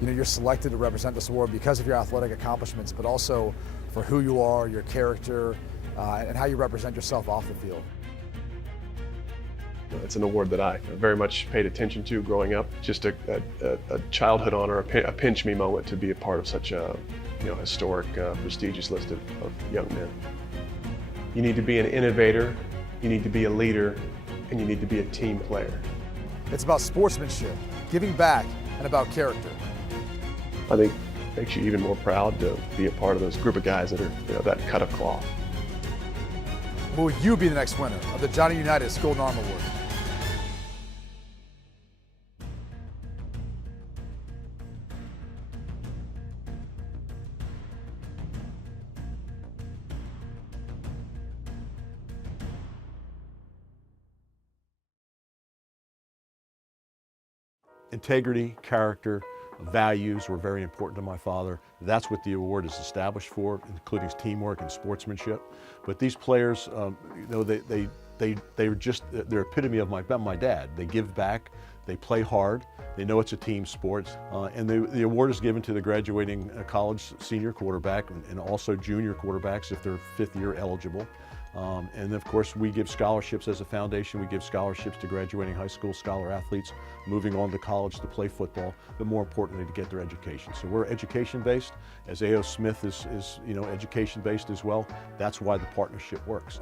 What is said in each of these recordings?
You're selected to represent this award because of your athletic accomplishments, but also for who you are, your character, and how you represent yourself off the field. It's an award that I very much paid attention to growing up. Just a childhood honor, a pinch me moment to be a part of such a historic, prestigious list of young men. You need to be an innovator, you need to be a leader, and you need to be a team player. It's about sportsmanship, giving back, and about character. I think it makes you even more proud to be a part of those group of guys that are that cut of cloth. Will you be the next winner of the Johnny Unitas Golden Arm Award? Integrity, character, values were very important to my father. That's what the award is established for, including teamwork and sportsmanship. But these players, they're just they're epitome of my dad. They give back, they play hard, they know it's a team sport, and the award is given to the graduating college senior quarterback and also junior quarterbacks if they're fifth year eligible. And of course, we give scholarships as a foundation. We give scholarships to graduating high school scholar athletes moving on to college to play football, but more importantly to get their education. So we're education based, as A.O. Smith is education based as well. That's why the partnership works.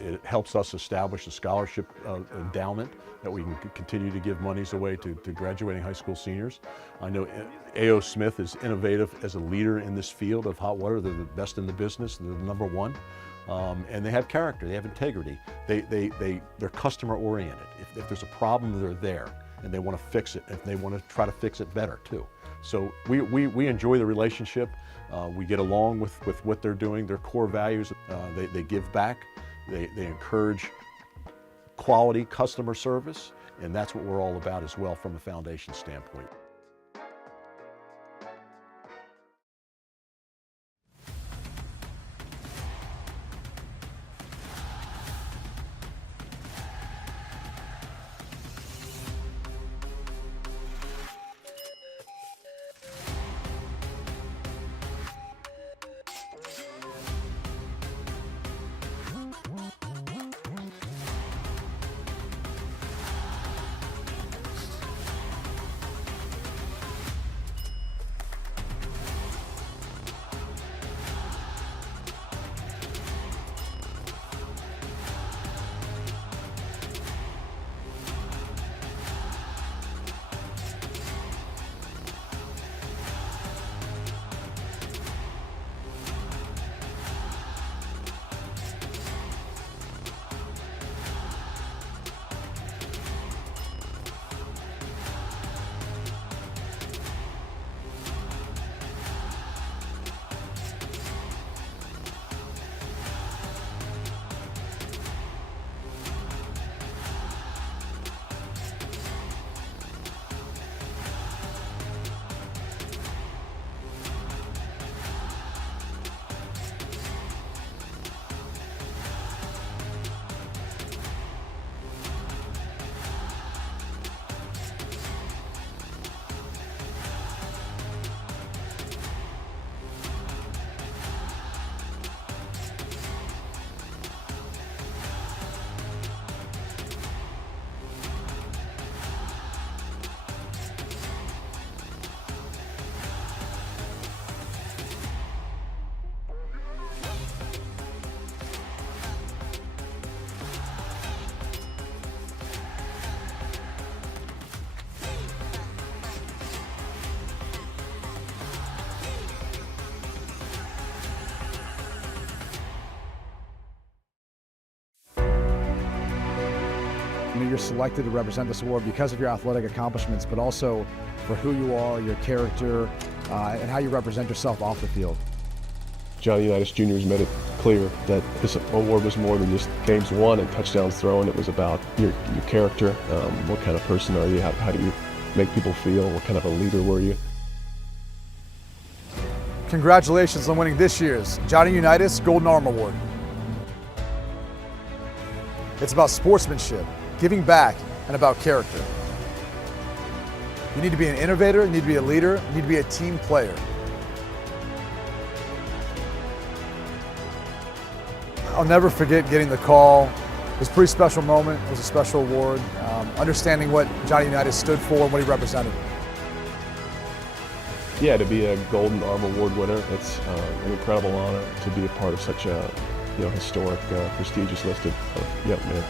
It helps us establish a scholarship endowment that we can continue to give monies away to graduating high school seniors. I know A.O. Smith is innovative as a leader in this field of hot water. They're the best in the business. They're the number one. And they have character, they have integrity, they're customer oriented. If there's a problem, they're there and they want to fix it, and they want to try to fix it better too. So we enjoy the relationship, we get along with what they're doing, their core values, they give back, they encourage quality customer service, and that's what we're all about as well from a foundation standpoint. You're selected to represent this award because of your athletic accomplishments, but also for who you are, your character, and how you represent yourself off the field. Johnny Unitas Jr. has made it clear that this award was more than just games won and touchdowns thrown. It was about your character. What kind of person are you? How do you make people feel? What kind of a leader were you? Congratulations on winning this year's Johnny Unitas Golden Arm Award. It's about sportsmanship, giving back, and about character. You need to be an innovator, you need to be a leader, you need to be a team player. I'll never forget getting the call. It was a pretty special moment. It was a special award. Understanding what Johnny Unitas stood for and what he represented. Yeah, to be a Golden Arm Award winner, it's an incredible honor to be a part of such a historic, prestigious list of young men.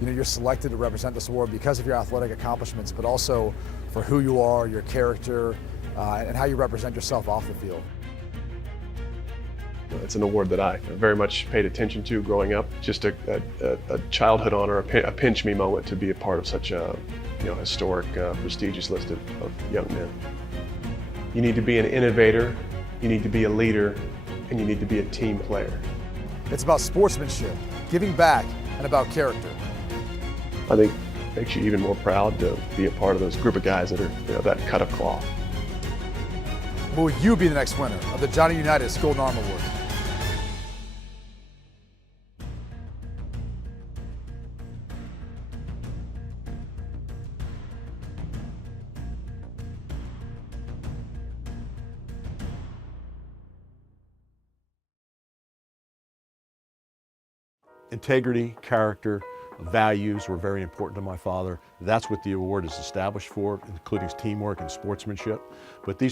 You're selected to represent this award because of your athletic accomplishments, but also for who you are, your character, and how you represent yourself off the field. It's an award that I very much paid attention to growing up. Just a childhood honor, a pinch me moment to be a part of such a historic, prestigious list of young men. You need to be an innovator, you need to be a leader, and you need to be a team player. It's about sportsmanship, giving back, and about character. I think it makes you even more proud to be a part of those group of guys that are that cut of cloth. Will you be the next winner of the Johnny Unitas Golden Arm Award? Integrity, character, values were very important to my father. That's what the award is established for, including teamwork and sportsmanship. But they're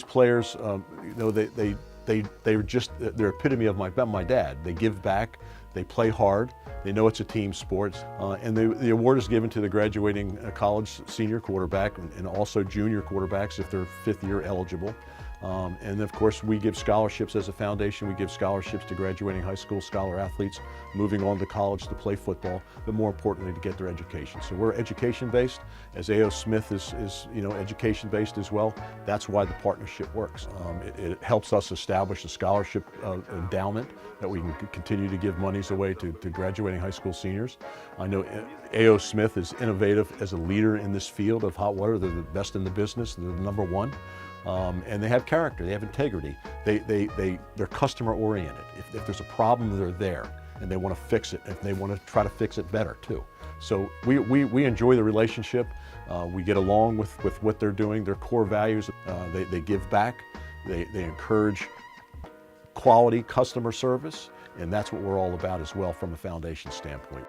epitome of my dad. They give back, they play hard, they know it's a team sport, and the award is given to the graduating college senior quarterback and also junior quarterbacks if they're fifth year eligible. And of course, we give scholarships as a foundation. We give scholarships to graduating high school scholar athletes moving on to college to play football, but more importantly, to get their education. So we're education-based, as A.O. Smith is education-based as well. That's why the partnership works. It helps us establish a scholarship endowment that we can continue to give monies away to graduating high school seniors. I know A.O. Smith is innovative as a leader in this field of hot water. They're the best in the business. They're the number one. And they have character, they have integrity. They're customer oriented. If there's a problem, they're there and they want to fix it. If they want to try to fix it better too. So we enjoy the relationship. We get along with what they're doing, their core values. They give back, they encourage quality customer service, and that's what we're all about as well from a foundation standpoint.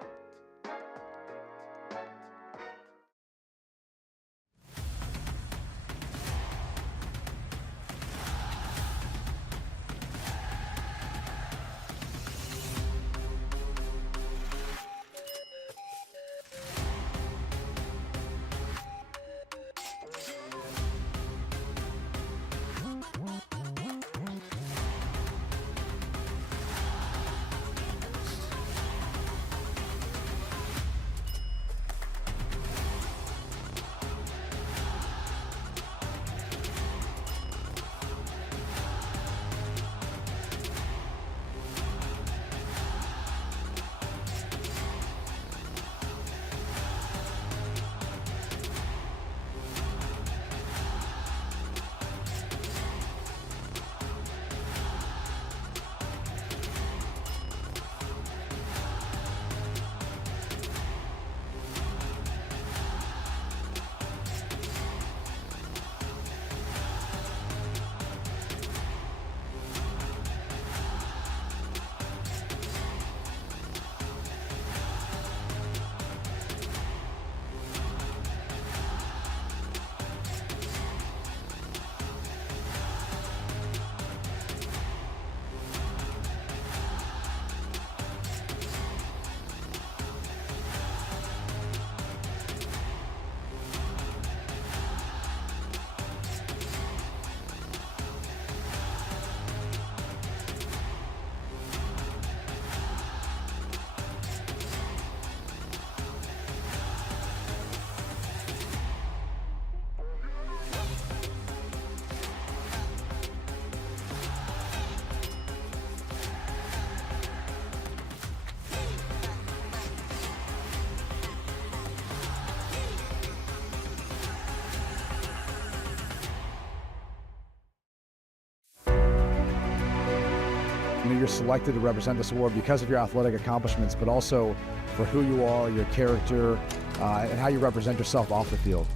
You're selected to represent this award because of your athletic accomplishments, but also for who you are, your character, and how you represent yourself off the field.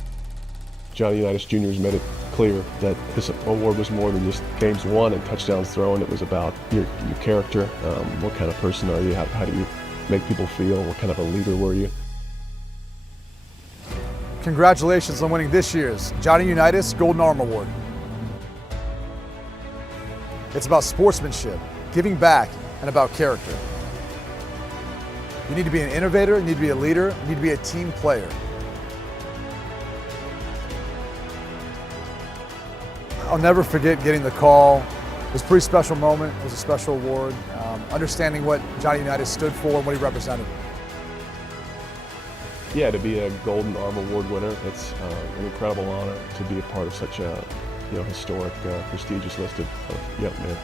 Johnny Unitas Jr. has made it clear that this award was more than just games won and touchdowns thrown. It was about your character. What kind of person are you? How do you make people feel? What kind of a leader were you? Congratulations on winning this year's Johnny Unitas Golden Arm Award. It's about sportsmanship, giving back, and about character. You need to be an innovator, you need to be a leader, you need to be a team player. I'll never forget getting the call It was a pretty special moment. It was a special award. Understanding what Johnny Unitas stood for and what he represented. Yeah, to be a Golden Arm Award winner, it's an incredible honor to be a part of such a historic, prestigious list of young men.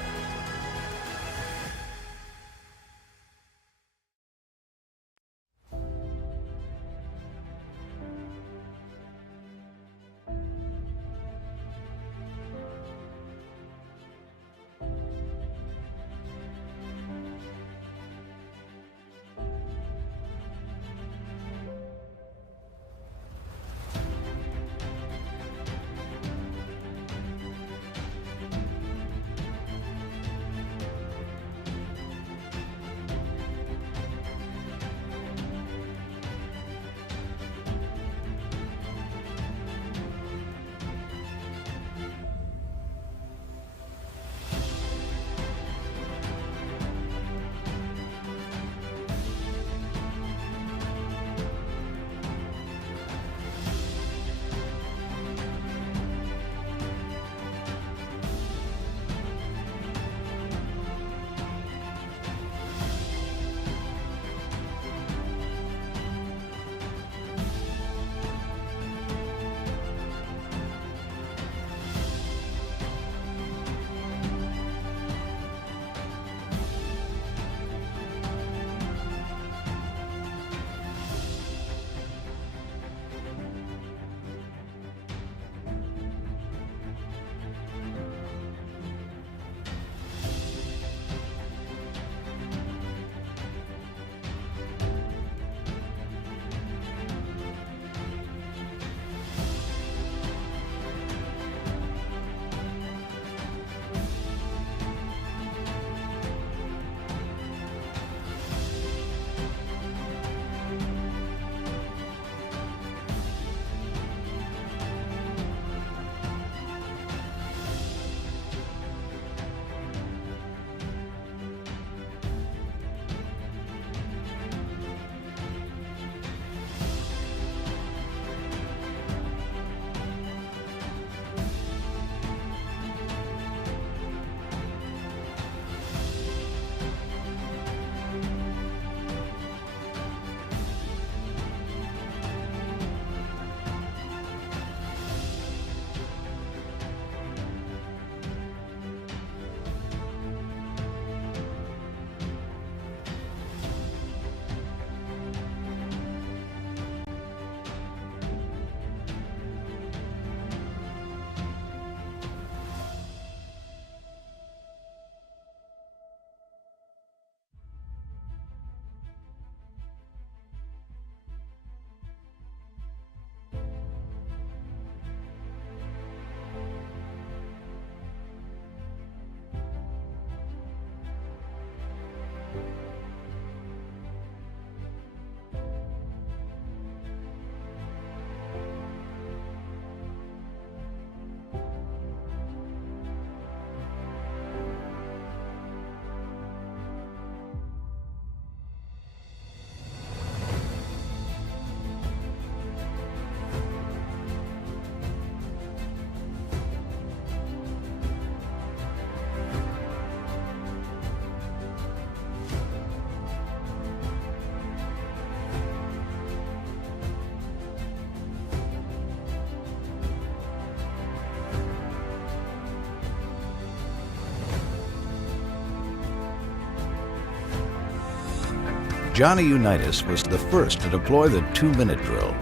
Johnny Unitas was the first to deploy the 2-minute drill.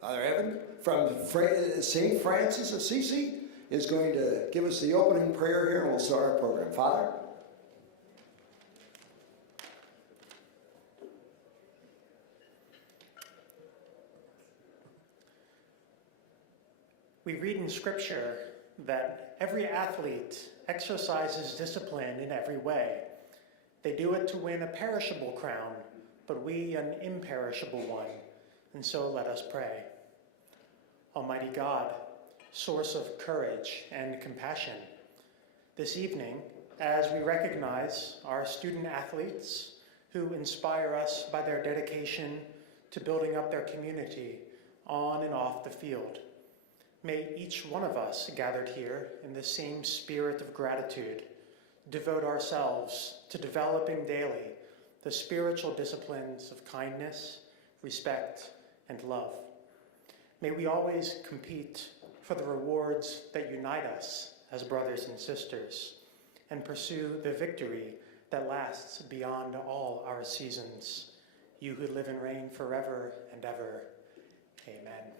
Father Evan from St. Francis of Assisi is going to give us the opening prayer here, and we'll start our program. Father? We read in Scripture that every athlete exercises discipline in every way. They do it to win a perishable crown, but we an imperishable one, and so let us pray. Almighty God, source of courage and compassion, this evening, as we recognize our student athletes who inspire us by their dedication to building up their community on and off the field, may each one of us gathered here in the same spirit of gratitude devote ourselves to developing daily the spiritual disciplines of kindness, respect, and love. May we always compete for the rewards that unite us as brothers and sisters, and pursue the victory that lasts beyond all our seasons. You who live and reign forever and ever. Amen.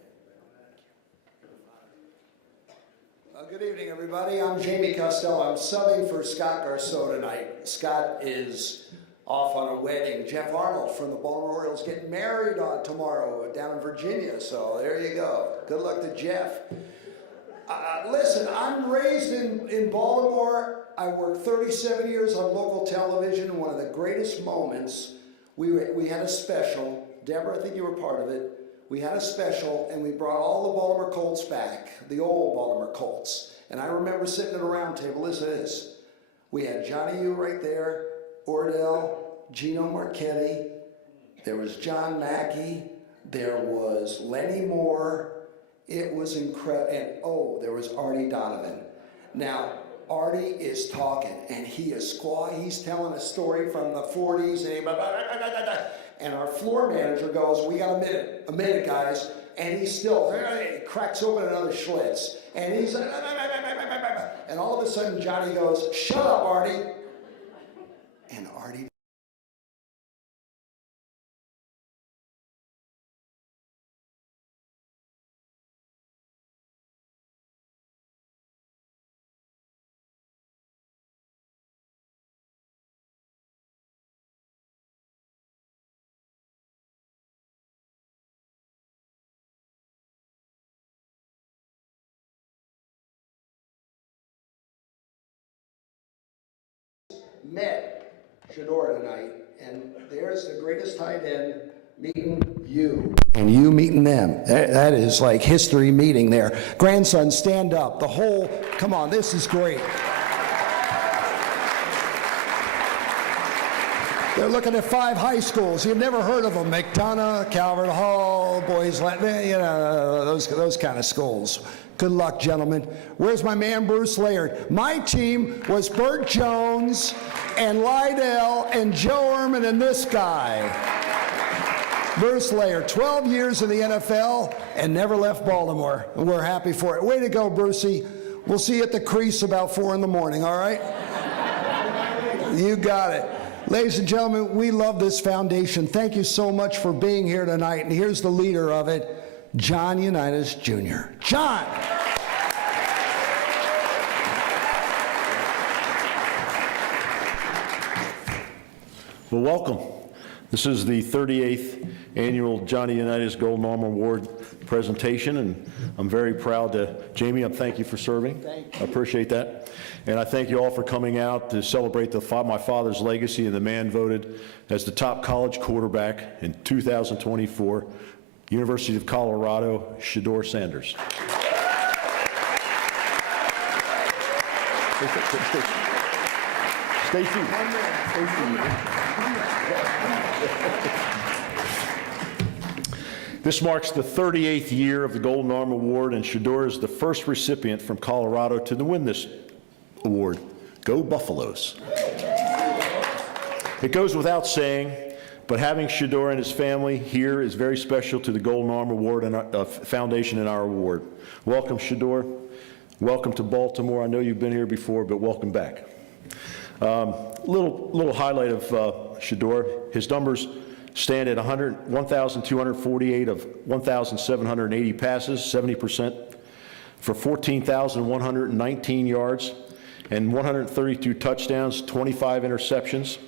Good evening, everybody. I'm Jamie Costello. I'm subbing for Scott Garceau tonight. Scott is off on a wedding. Jeff Arnold from the Baltimore Orioles getting married on tomorrow down in Virginia. So there you go. Good luck to Jeff. Listen, I'm raised in Baltimore. I worked 37 years on local television. One of the greatest moments, we had a special. Deborah, I think you were part of it. We had a special, and we brought all the Baltimore Colts back, the old Baltimore Colts. And I remember sitting at a round table. Listen to this. We had Johnny U right there, Ordell, Gino Marchetti. There was John Mackey. There was Lenny Moore. It was incredible. And oh, there was Artie Donovan. Now, Artie is talking, and he is he's telling a story from the 40s, and our floor manager goes, "We got a minute, guys." And he's still, he cracks open another Schlitz, and he's, and all of a sudden Johnny goes, "Shut up, Artie." And Artie met Shedeur tonight, and there's the greatest tight end meeting you. And you meeting them. That is like history meeting there. Grandson, stand up. The whole, come on, this is great. They're looking at 5 high schools. You've never heard of them. McDonough, Calvert Hall, Boys, you know, those kind of schools. Good luck, gentlemen. Where's my man, Bruce Laird? My team was Burt Jones and Lydell and Joe Ehrman and this guy. Bruce Laird, 12 years in the NFL and never left Baltimore. And we're happy for it. Way to go, Brucey. We'll see you at the crease about 4 in the morning, all right? You got it. Ladies and gentlemen, we love this foundation. Thank you so much for being here tonight. And here's the leader of it, John Unitas Jr. John! Well, welcome. This is the 38th annual Johnny Unitas Golden Arm Award presentation, and I'm very proud to, Jamie, thank you for serving. Thank you. I appreciate that. And I thank you all for coming out to celebrate my father's legacy and the man voted as the top college quarterback in 2024, University of Colorado, Shedeur Sanders. Stay seated. This marks the 38th year of the Golden Arm Award, and Shedeur is the first recipient from Colorado to win this award. Go Buffaloes. It goes without saying, but having Shedeur and his family here is very special to the Golden Arm Award and Foundation and our award. Welcome, Shedeur. Welcome to Baltimore. I know you've been here before, but welcome back. Little highlight of Shedeur. His numbers stand at 1,248 of 1,780 passes, 70%, for 14,119 yards and 132 touchdowns, 25 interceptions.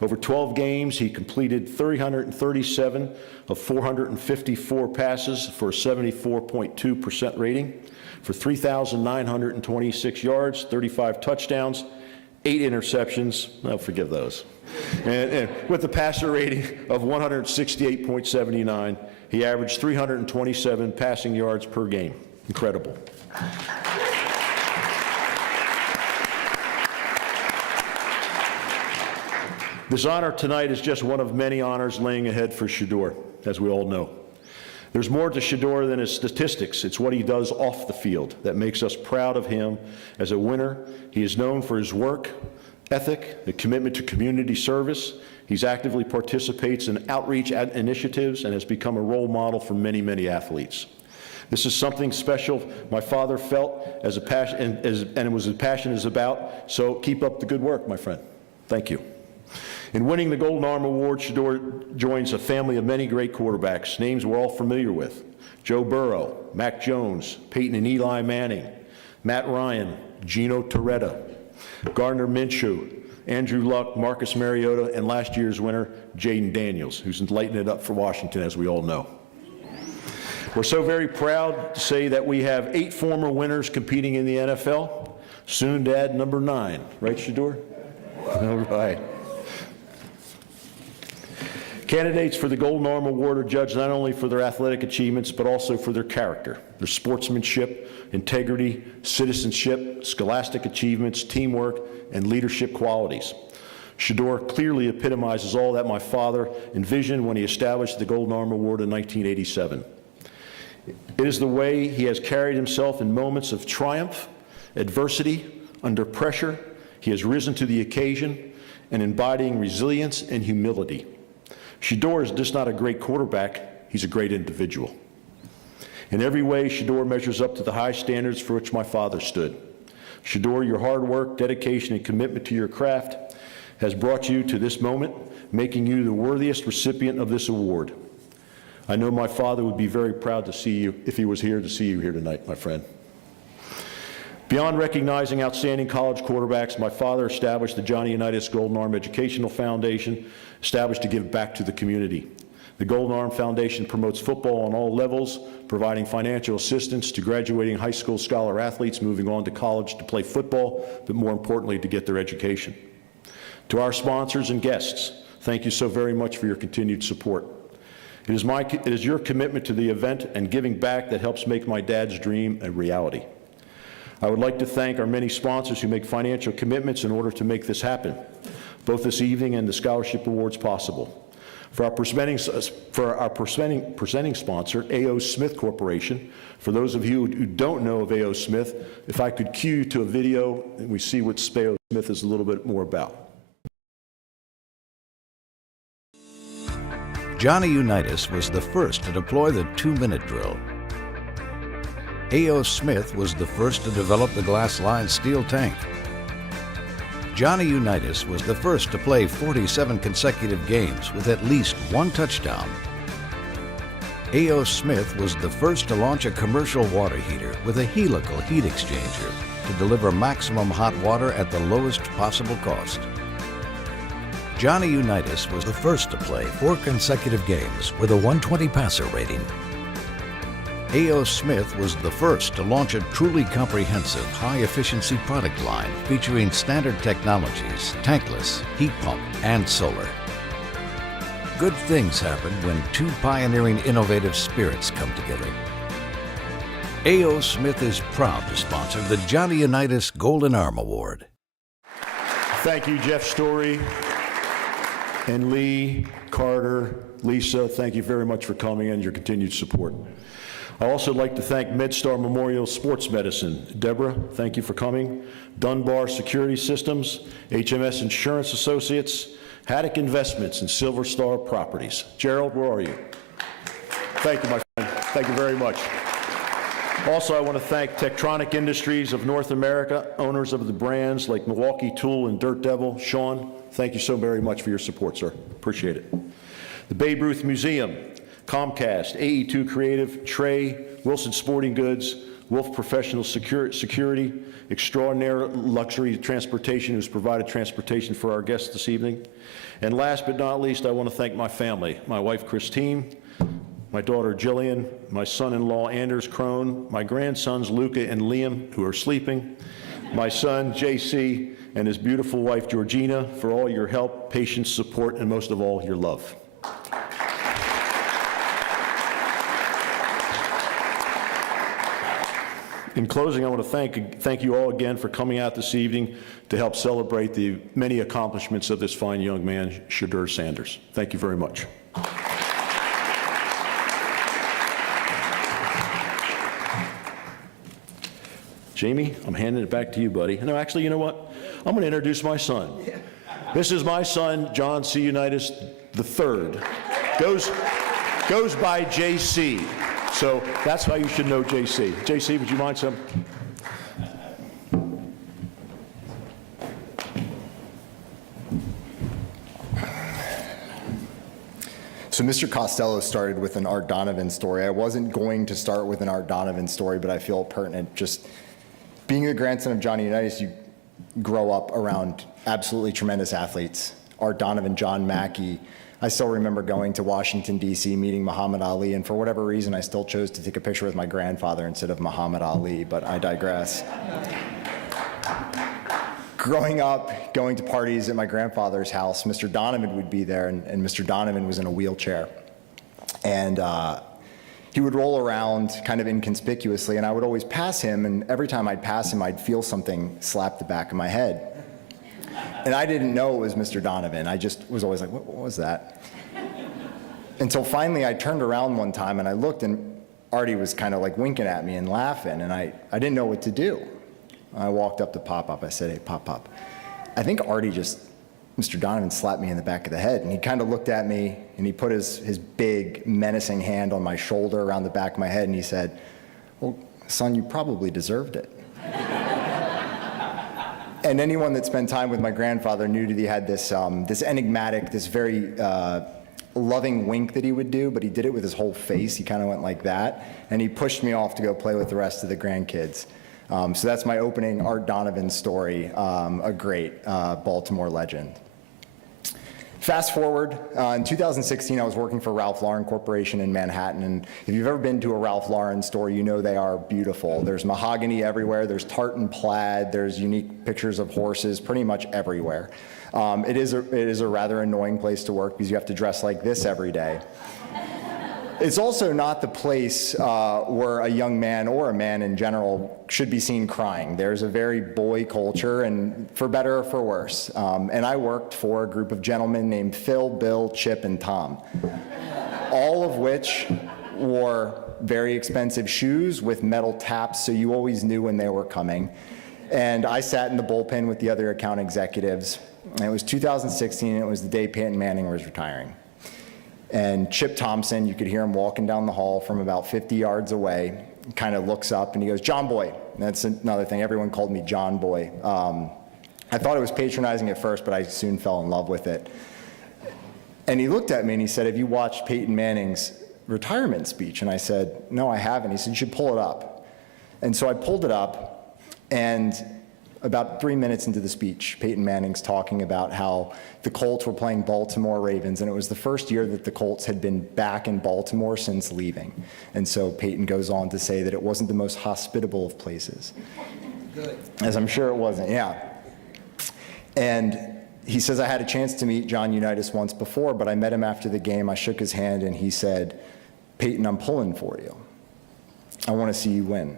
Over 12 games, he completed 337 of 454 passes for a 74.2% rating for 3,926 yards, 35 touchdowns, 8 interceptions, I'll forgive those. And with a passer rating of 168.79, he averaged 327 passing yards per game. Incredible. This honor tonight is just one of many honors laying ahead for Shedeur, as we all know. There's more to Shedeur than his statistics. It's what he does off the field that makes us proud of him as a winner. He is known for his work ethic, the commitment to community service. He actively participates in outreach initiatives and has become a role model for many, many athletes. This is something special my father felt as a passion, and it was his passion is about, so keep up the good work, my friend. Thank you. In winning the Golden Arm Award, Shedeur joins a family of many great quarterbacks, names we're all familiar with. Joe Burrow, Mac Jones, Peyton and Eli Manning, Matt Ryan, Gino Torretta, Gardner Minshew, Andrew Luck, Marcus Mariota, and last year's winner, Jaden Daniels, who's lighting it up for Washington, as we all know. We're so very proud to say that we have 8 former winners competing in the NFL, soon to add number 9. Right, Shedeur? All right. Candidates for the Golden Arm Award are judged not only for their athletic achievements, but also for their character, their sportsmanship, integrity, citizenship, scholastic achievements, teamwork, and leadership qualities. Shedeur clearly epitomizes all that my father envisioned when he established the Golden Arm Award in 1987. It is the way he has carried himself in moments of triumph, adversity, under pressure. He has risen to the occasion and embodying resilience and humility. Shedeur is just not a great quarterback, he's a great individual. In every way, Shedeur measures up to the high standards for which my father stood. Shedeur, your hard work, dedication, and commitment to your craft has brought you to this moment, making you the worthiest recipient of this award. I know my father would be very proud to see you, if he was here, to see you here tonight, my friend. Beyond recognizing outstanding college quarterbacks, my father established the Johnny Unitas Golden Arm Educational Foundation, established to give back to the community. The Golden Arm Foundation promotes football on all levels, providing financial assistance to graduating high school scholar athletes moving on to college to play football, but more importantly, to get their education. To our sponsors and guests, thank you so very much for your continued support. It is your commitment to the event and giving back that helps make my dad's dream a reality. I would like to thank our many sponsors who make financial commitments in order to make this happen, both this evening and the scholarship awards possible. For our presenting sponsor, A.O. Smith Corporation, for those of you who don't know of A.O. Smith, if I could cue you to a video and we see what A.O. Smith is a little bit more about. Johnny Unitas was the first to deploy the 2-minute drill. A.O. Smith was the first to develop the glass-lined steel tank. Johnny Unitas was the first to play 47 consecutive games with at least 1 touchdown. A.O. Smith was the first to launch a commercial water heater with a helical heat exchanger to deliver maximum hot water at the lowest possible cost. Johnny Unitas was the first to play 4 consecutive games with a 120 passer rating. A.O. Smith was the first to launch a truly comprehensive, high-efficiency product line featuring standard technologies, tankless, heat pump, and solar. Good things happen when 2 pioneering innovative spirits come together. A.O. Smith is proud to sponsor the Johnny Unitas Golden Arm Award. Thank you, Jeff Story, and Lee, Carter, Lisa, thank you very much for coming and your continued support. I'd also like to thank MedStar Memorial Sports Medicine. Deborah, thank you for coming. Dunbar Security Systems, HMS Insurance Associates, Haddock Investments, and Silver Star Properties. Gerald, where are you? Thank you, my friend. Thank you very much. Also, I want to thank Tektronic Industries of North America, owners of the brands like Milwaukee Tool and Dirt Devil. Sean, thank you so very much for your support, sir. Appreciate it. The Babe Ruth Museum, Comcast, AE2 Creative, Trey, Wilson Sporting Goods, Wolf Professional Security, Extraordinary Luxury Transportation, who's provided transportation for our guests this evening. And last but not least, I want to thank my family, my wife Christine, my daughter Jillian, my son-in-law Anders Krohn, my grandsons Luca and Liam, who are sleeping, my son, JC, and his beautiful wife, Georgina, for all your help, patience, support, and most of all, your love. In closing, I want to thank you all again for coming out this evening to help celebrate the many accomplishments of this fine young man, Shedeur Sanders. Thank you very much. Jamie, I'm handing it back to you, buddy. No, actually, you know what? I'm going to introduce my son. This is my son, John C. Unitas III. Goes by JC. So that's how you should know JC. JC, would you mind some? So Mr. Costello started with an Art Donovan story. I wasn't going to start with an Art Donovan story, but I feel pertinent. Just being the grandson of Johnny Unitas, you grow up around absolutely tremendous athletes. Art Donovan, John Mackey. I still remember going to Washington, D.C., meeting Muhammad Ali, and for whatever reason, I still chose to take a picture with my grandfather instead of Muhammad Ali, but I digress. Growing up, going to parties at my grandfather's house, Mr. Donovan would be there, and Mr. Donovan was in a wheelchair. And he would roll around kind of inconspicuously, and I would always pass him, and every time I'd pass him, I'd feel something slap the back of my head. And I didn't know it was Mr. Donovan. I just was always like, what was that? Until finally I turned around one time and I looked, and Artie was kind of like winking at me and laughing, and I didn't know what to do. I walked up to Pop-Pop. I said, hey, Pop-Pop, I think Artie Mr. Donovan slapped me in the back of the head. And he kind of looked at me, and he put his big, menacing hand on my shoulder around the back of my head, and he said, well, son, you probably deserved it. And anyone that spent time with my grandfather knew that he had this enigmatic, this very loving wink that he would do, but he did it with his whole face. He kind of went like that, and he pushed me off to go play with the rest of the grandkids. So that's my opening Art Donovan story, a great Baltimore legend. Fast forward, in 2016, I was working for Ralph Lauren Corporation in Manhattan, and if you've ever been to a Ralph Lauren store, you know they are beautiful. There's mahogany everywhere, there's tartan plaid, there's unique pictures of horses pretty much everywhere. It is a rather annoying place to work because you have to dress like this every day. It's also not the place where a young man or a man in general should be seen crying. There's a very boy culture, and for better or for worse. And I worked for a group of gentlemen named Phil, Bill, Chip, and Tom, all of which wore very expensive shoes with metal taps, so you always knew when they were coming. And I sat in the bullpen with the other account executives. And it was 2016, and it was the day Peyton Manning was retiring. And Chip Thompson, you could hear him walking down the hall from about 50 yards away, kind of looks up and he goes, John Boy. And that's another thing, everyone called me John Boy. I thought it was patronizing at first, but I soon fell in love with it. And he looked at me and he said, have you watched Peyton Manning's retirement speech? And I said, no, I haven't. He said, you should pull it up. And so I pulled it up, and about 3 minutes into the speech, Peyton Manning's talking about how the Colts were playing Baltimore Ravens, and it was the first year that the Colts had been back in Baltimore since leaving. And so Peyton goes on to say that it wasn't the most hospitable of places. Good. As I'm sure it wasn't, yeah. And he says, I had a chance to meet John Unitas once before, but I met him after the game. I shook his hand, and he said, Peyton, I'm pulling for you. I want to see you win.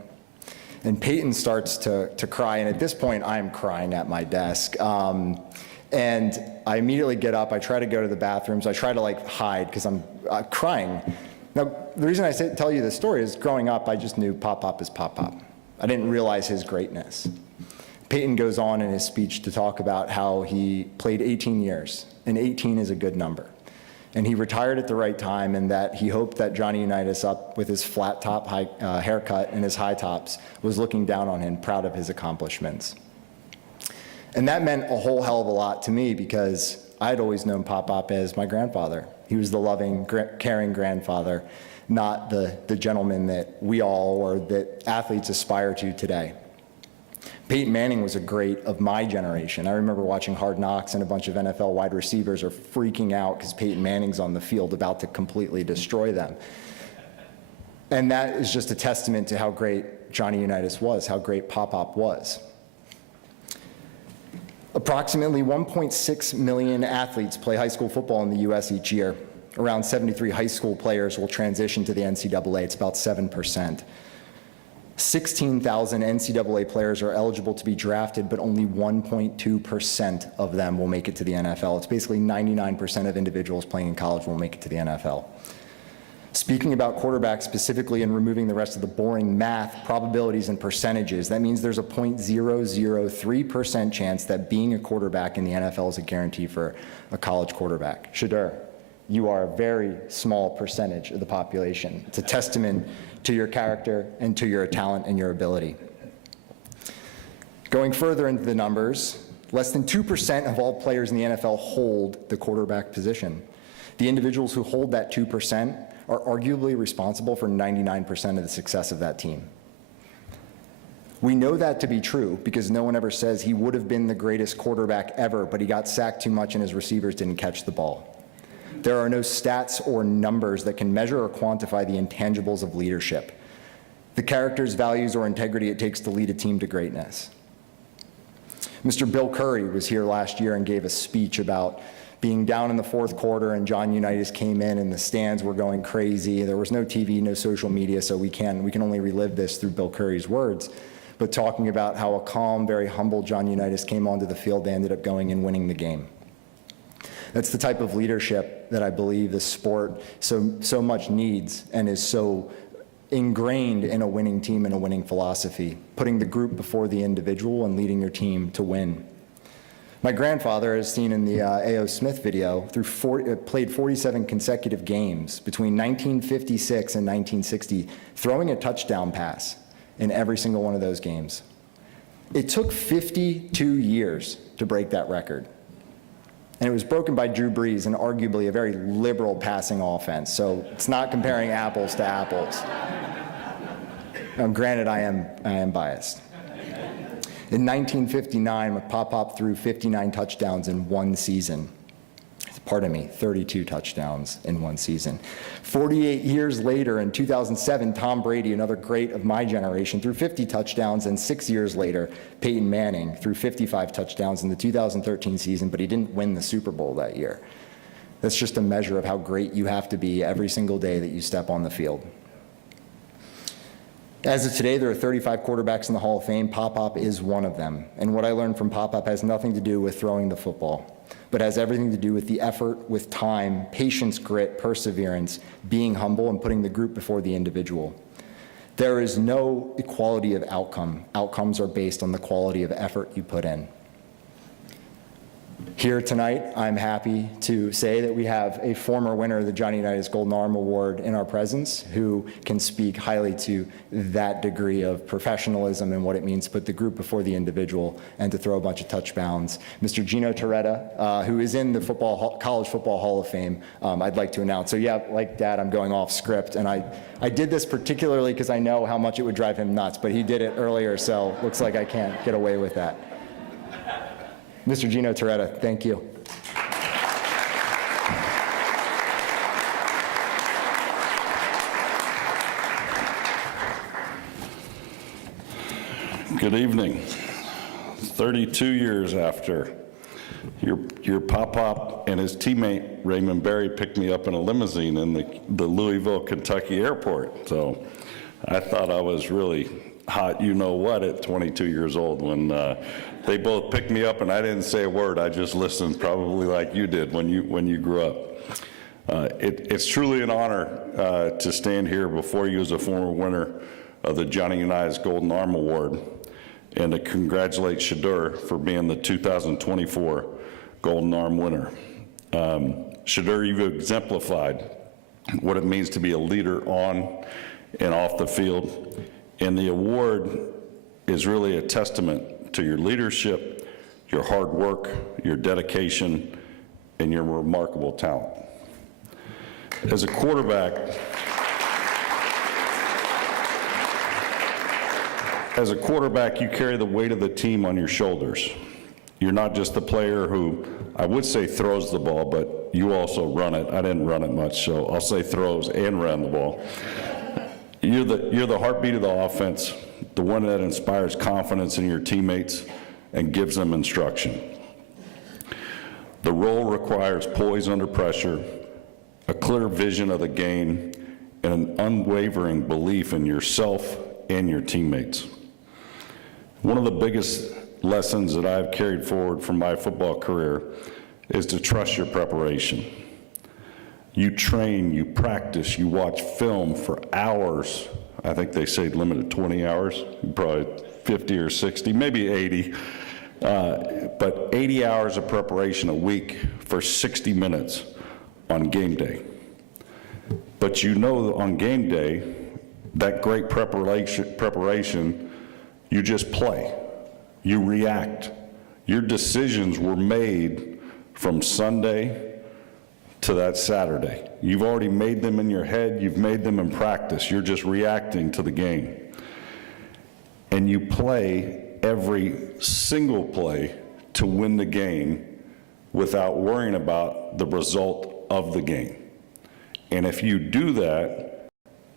And Peyton starts to cry, and at this point, I'm crying at my desk. And I immediately get up, I try to go to the bathrooms, I try to like hide because I'm crying. Now, the reason I tell you this story is growing up, I just knew Pop-Pop is Pop-Pop. I didn't realize his greatness. Peyton goes on in his speech to talk about how he played 18 years, and 18 is a good number. And he retired at the right time, and that he hoped that Johnny Unitas, up with his flat top haircut and his high tops, was looking down on him, proud of his accomplishments. And that meant a whole hell of a lot to me because I'd always known Pop-Pop as my grandfather. He was the loving, caring grandfather, not the gentleman that we all or that athletes aspire to today. Peyton Manning was a great of my generation. I remember watching Hard Knocks, and a bunch of NFL wide receivers are freaking out because Peyton Manning's on the field about to completely destroy them. And that is just a testament to how great Johnny Unitas was, how great Pop-Pop was. Approximately 1.6 million athletes play high school football in the U.S. each year. Around 73 high school players will transition to the NCAA. It's about 7%. 16,000 NCAA players are eligible to be drafted, but only 1.2% of them will make it to the NFL. It's basically 99% of individuals playing in college will make it to the NFL. Speaking about quarterbacks specifically and removing the rest of the boring math, probabilities, and percentages, that means there's a 0.003% chance that being a quarterback in the NFL is a guarantee for a college quarterback. Shedeur, you are a very small percentage of the population. It's a testament to your character and to your talent and your ability. Going further into the numbers, less than 2% of all players in the NFL hold the quarterback position. The individuals who hold that 2% are arguably responsible for 99% of the success of that team. We know that to be true because no one ever says he would have been the greatest quarterback ever, but he got sacked too much and his receivers didn't catch the ball. There are no stats or numbers that can measure or quantify the intangibles of leadership, the characters, values, or integrity it takes to lead a team to greatness. Mr. Bill Curry was here last year and gave a speech about being down in the fourth quarter, and John Unitas came in and the stands were going crazy. There was no TV, no social media, so we can only relive this through Bill Curry's words. But talking about how a calm, very humble John Unitas came onto the field, they ended up going and winning the game. That's the type of leadership that I believe the sport so much needs and is so ingrained in a winning team and a winning philosophy, putting the group before the individual and leading your team to win. My grandfather, as seen in the A.O. Smith video, played 47 consecutive games between 1956 and 1960, throwing a touchdown pass in every single one of those games. It took 52 years to break that record. And it was broken by Drew Brees and arguably a very liberal passing offense. So it's not comparing apples to apples. Granted, I am biased. In 1959, Pop threw 59 touchdowns in one season. 32 touchdowns in one season. 48 years later, in 2007, Tom Brady, another great of my generation, threw 50 touchdowns, and 6 years later, Peyton Manning threw 55 touchdowns in the 2013 season, but he didn't win the Super Bowl that year. That's just a measure of how great you have to be every single day that you step on the field. As of today, there are 35 quarterbacks in the Hall of Fame. Pop is one of them. And what I learned from Pop has nothing to do with throwing the football, but has everything to do with the effort, with time, patience, grit, perseverance, being humble, and putting the group before the individual. There is no equality of outcome. Outcomes are based on the quality of effort you put in. Here tonight, I'm happy to say that we have a former winner of the Johnny Unitas Golden Arm Award in our presence who can speak highly to that degree of professionalism and what it means to put the group before the individual and to throw a bunch of touchdowns. Mr. Gino Torretta, who is in the College Football Hall of Fame, I'd like to announce. So yeah, like Dad, I'm going off script, and I did this particularly because I know how much it would drive him nuts, but he did it earlier, so looks like I can't get away with that. Mr. Gino Torretta, thank you. Good evening. 32 years after, your Pop and his teammate Raymond Berry picked me up in a limousine in the Louisville, Kentucky airport. So I thought I was really hot, you know what, at 22 years old when they both picked me up and I didn't say a word. I just listened, probably like you did when you grew up. It's truly an honor to stand here before you as a former winner of the Johnny Unitas Golden Arm Award and to congratulate Shedeur for being the 2024 Golden Arm winner. Shedeur, you've exemplified what it means to be a leader on and off the field, and the award is really a testament to your leadership, your hard work, your dedication, and your remarkable talent. As a quarterback, you carry the weight of the team on your shoulders. You're not just the player who, I would say throws the ball, but you also run it. I didn't run it much, so I'll say throws and ran the ball. You're the heartbeat of the offense, the one that inspires confidence in your teammates and gives them instruction. The role requires poise under pressure, a clear vision of the game, and an unwavering belief in yourself and your teammates. One of the biggest lessons that I've carried forward from my football career is to trust your preparation. You train, you practice, you watch film for hours. I think they say limited 20 hours, probably 50 or 60, maybe 80. But 80 hours of preparation a week for 60 minutes on game day. But you know on game day, that great preparation, you just play, you react. Your decisions were made from Sunday to that Saturday. You've already made them in your head, you've made them in practice, you're just reacting to the game. And you play every single play to win the game without worrying about the result of the game. And if you do that,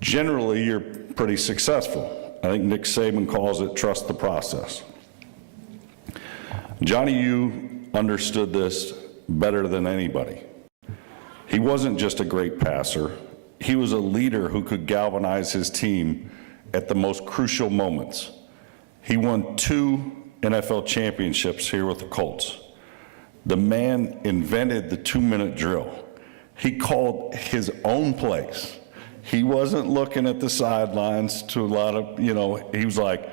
generally you're pretty successful. I think Nick Saban calls it trust the process. Johnny U understood this better than anybody. He wasn't just a great passer, he was a leader who could galvanize his team at the most crucial moments. He won 2 NFL championships here with the Colts. The man invented the 2-minute drill. He called his own plays. He wasn't looking at the sidelines to a lot of, he was like,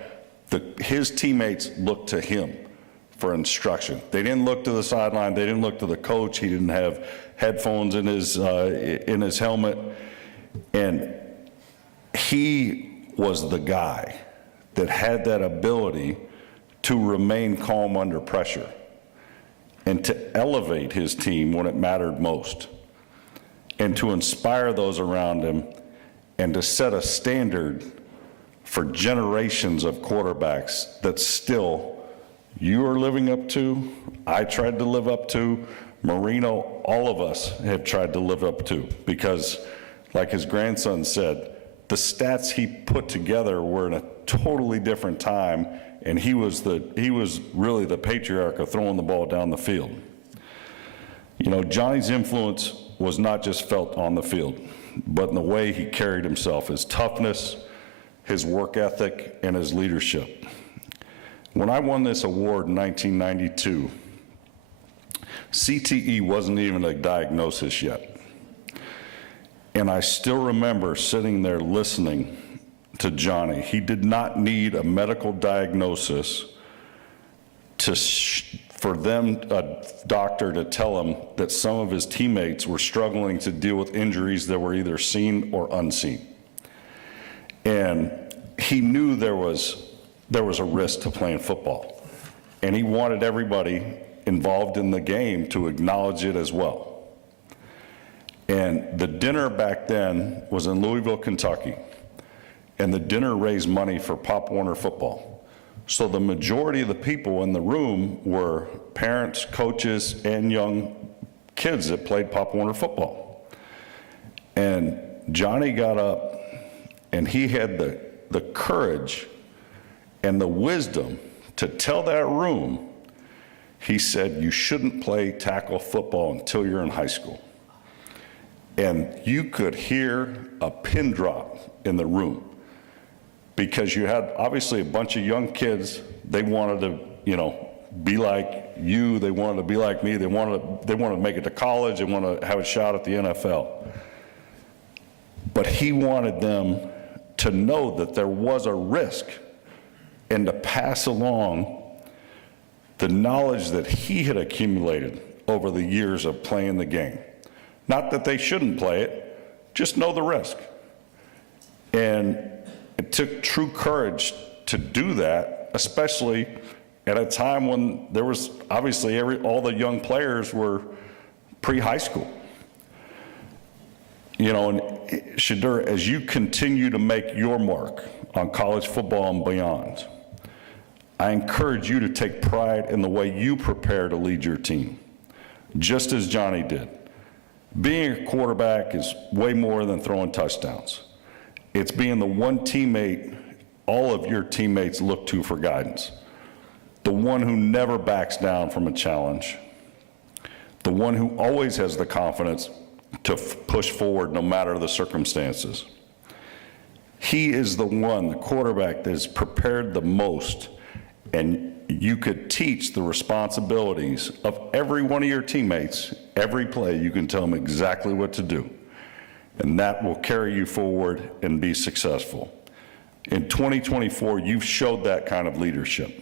his teammates looked to him for instruction. They didn't look to the sideline, they didn't look to the coach, he didn't have headphones in his helmet. And he was the guy that had that ability to remain calm under pressure and to elevate his team when it mattered most, and to inspire those around him, and to set a standard for generations of quarterbacks that still you are living up to, I tried to live up to, Marino, all of us have tried to live up to, because like his grandson said, the stats he put together were in a totally different time, and he was really the patriarch of throwing the ball down the field. Johnny's influence was not just felt on the field, but in the way he carried himself, his toughness, his work ethic, and his leadership. When I won this award in 1992, CTE wasn't even a diagnosis yet. And I still remember sitting there listening to Johnny. He did not need a medical diagnosis for a doctor to tell him that some of his teammates were struggling to deal with injuries that were either seen or unseen. And he knew there was a risk to playing football. And he wanted everybody involved in the game to acknowledge it as well. And the dinner back then was in Louisville, Kentucky. And the dinner raised money for Pop Warner football. So the majority of the people in the room were parents, coaches, and young kids that played Pop Warner football. And Johnny got up, and he had the courage and the wisdom to tell that room, he said, you shouldn't play tackle football until you're in high school. And you could hear a pin drop in the room, because you had obviously a bunch of young kids. They wanted to, be like you. They wanted to be like me. They wanted to make it to college. They wanted to have a shot at the NFL. But he wanted them to know that there was a risk, and to pass along the knowledge that he had accumulated over the years of playing the game. Not that they shouldn't play it, just know the risk. And it took true courage to do that, especially at a time when there was obviously all the young players were pre-high school. And Shedeur, as you continue to make your mark on college football and beyond, I encourage you to take pride in the way you prepare to lead your team, just as Johnny did. Being a quarterback is way more than throwing touchdowns. It's being the one teammate all of your teammates look to for guidance, the one who never backs down from a challenge, the one who always has the confidence to push forward no matter the circumstances. He is the one, the quarterback, that is prepared the most, and you could teach the responsibilities of every one of your teammates. Every play, you can tell them exactly what to do, and that will carry you forward and be successful. In 2024, you've showed that kind of leadership.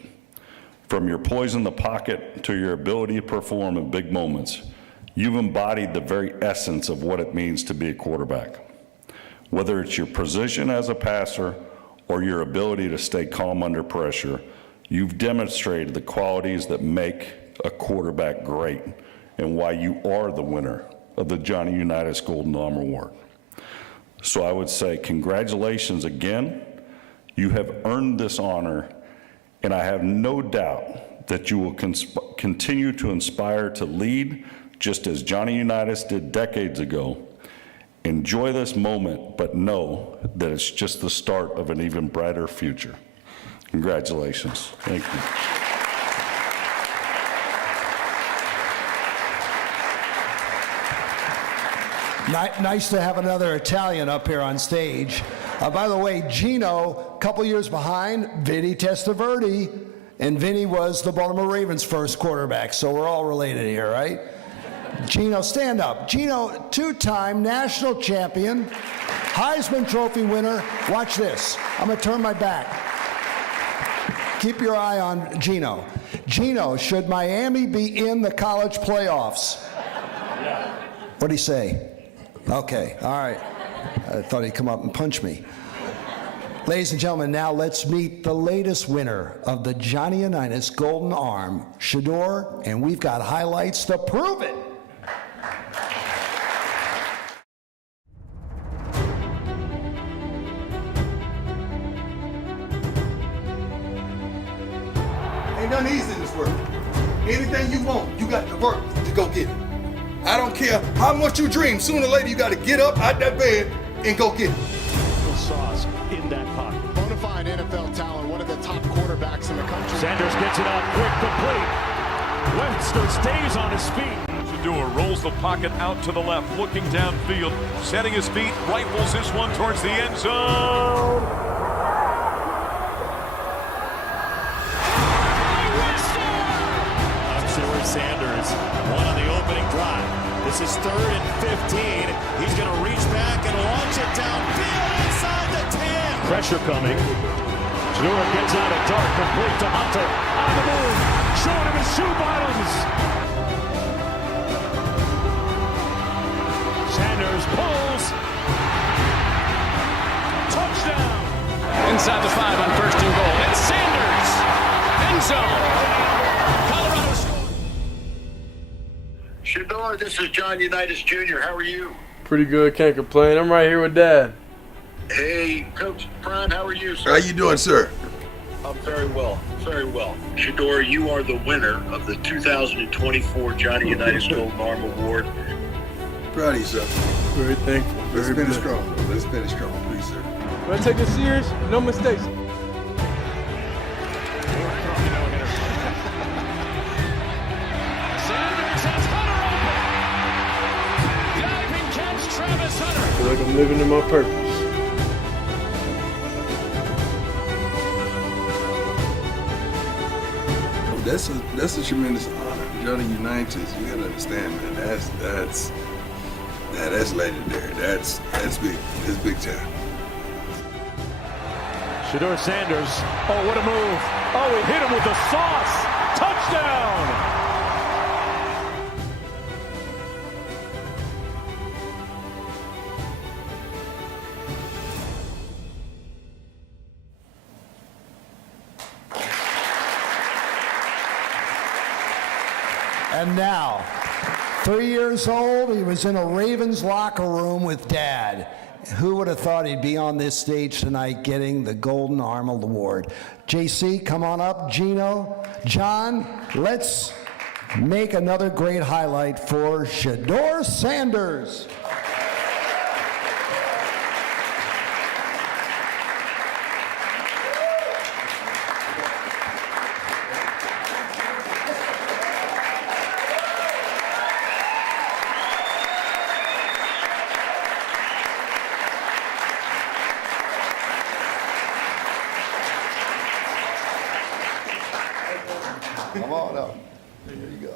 From your poise in the pocket to your ability to perform in big moments, you've embodied the very essence of what it means to be a quarterback. Whether it's your position as a passer or your ability to stay calm under pressure, you've demonstrated the qualities that make a quarterback great and why you are the winner of the Johnny Unitas Golden Arm Award. So I would say congratulations again. You have earned this honor, and I have no doubt that you will continue to inspire to lead just as Johnny Unitas did decades ago. Enjoy this moment, but know that it's just the start of an even brighter future. Congratulations. Thank you. Nice to have another Italian up here on stage. By the way, Gino, a couple years behind, Vinny Testaverde, and Vinny was the Baltimore Ravens' first quarterback, so we're all related here, right? Gino, stand up. Gino, two-time national champion, Heisman Trophy winner. Watch this. I'm going to turn my back. Keep your eye on Gino. Gino, should Miami be in the college playoffs? Yeah. What'd he say? Okay, all right. I thought he'd come up and punch me. Ladies and gentlemen, now let's meet the latest winner of the Johnny Unitas Golden Arm, Shedeur, and we've got highlights to prove it. Ain't nothing easy in this world. Anything you want, you got to work to go get it. I don't care how much you dream, sooner or later you got to get up out that bed and go get it. Sauce in that pocket. Bonafide NFL talent, one of the top quarterbacks in the country. Sanders gets it out quick, complete. Webster stays on his feet. Shedeur rolls the pocket out to the left, looking downfield, setting his feet, rifles this one towards the end zone. Shedeur Sanders, one on the opening drive. This is 3rd and 15. He's going to reach back and launch it downfield inside the 10. Pressure coming. Shedeur gets out a dart, complete to Hunter. On the move, showing him his shoe bottoms. Sanders pulls. Touchdown. Inside the 5 on 1st and goal. It's Sanders. End zone. Colorado scores. Shedeur, this is John Unitas Jr. How are you? Pretty good, can't complain. I'm right here with Dad. Hey, Coach Prime, how are you, sir? How you doing, sir? I'm very well, very well. Shedeur, you are the winner of the 2024 Johnny Unitas Golden Arm Award. Proud of you, sir. Very thankful. Let's finish strong. Let's finish strong, please, sir. When I take this serious, no mistakes. I feel like I'm living in my purpose. That's a tremendous honor. Johnny Unitas, you gotta understand, man. That's legendary. That's big. That's big time. Shedeur Sanders. Oh, what a move. Oh, he hit him with the sauce. Touchdown. And now, 3 years old, he was in a Ravens locker room with Dad. Who would have thought he'd be on this stage tonight getting the Golden Arm Award? JC, come on up. Gino, John, let's make another great highlight for Shedeur Sanders. on up. There you go.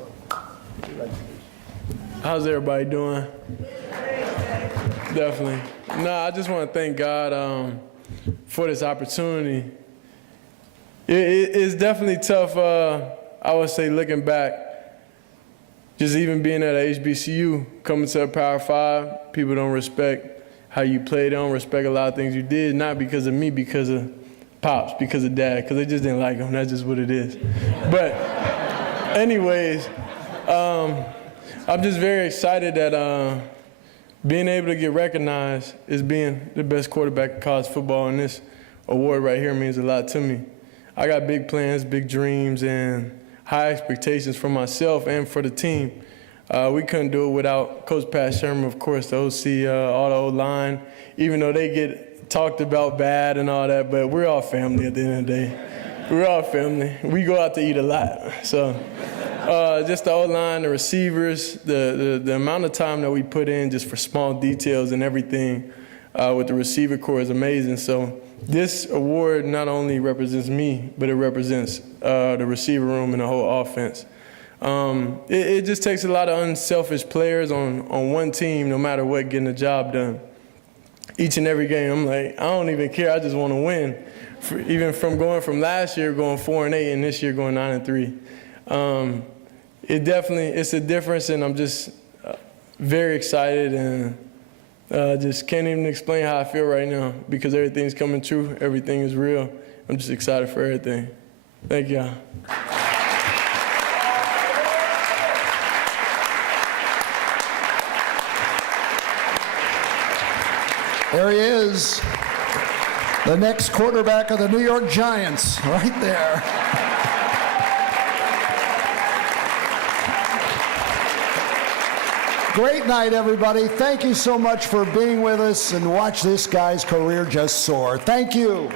How's everybody doing? Definitely. I just want to thank God for this opportunity. It's definitely tough, I would say, looking back, just even being at a HBCU, coming to a Power 5, people don't respect how you play. They don't respect a lot of things you did, not because of me, because of Pops, because of Dad, because they just didn't like him. That's just what it is. But anyways, I'm just very excited that being able to get recognized as being the best quarterback in college football, and this award right here means a lot to me. I got big plans, big dreams, and high expectations for myself and for the team. We couldn't do it without Coach Pat Sherman, of course, the OC, all the O-line, even though they get talked about bad and all that, but we're all family at the end of the day. We're all family. We go out to eat a lot. So just the O-line, the receivers, the amount of time that we put in just for small details and everything with the receiver corps is amazing. So this award not only represents me, but it represents the receiver room and the whole offense. It just takes a lot of unselfish players on one team, no matter what, getting the job done. Each and every game, I'm like, I don't even care. I just want to win. Even from going from last year going 4-8 and this year going 9-3. It's a difference, and I'm just very excited and just can't even explain how I feel right now because everything's coming true. Everything is real. I'm just excited for everything. Thank y'all. There he is, the next quarterback of the New York Giants, right there. Great night, everybody. Thank you so much for being with us, and watch this guy's career just soar. Thank you.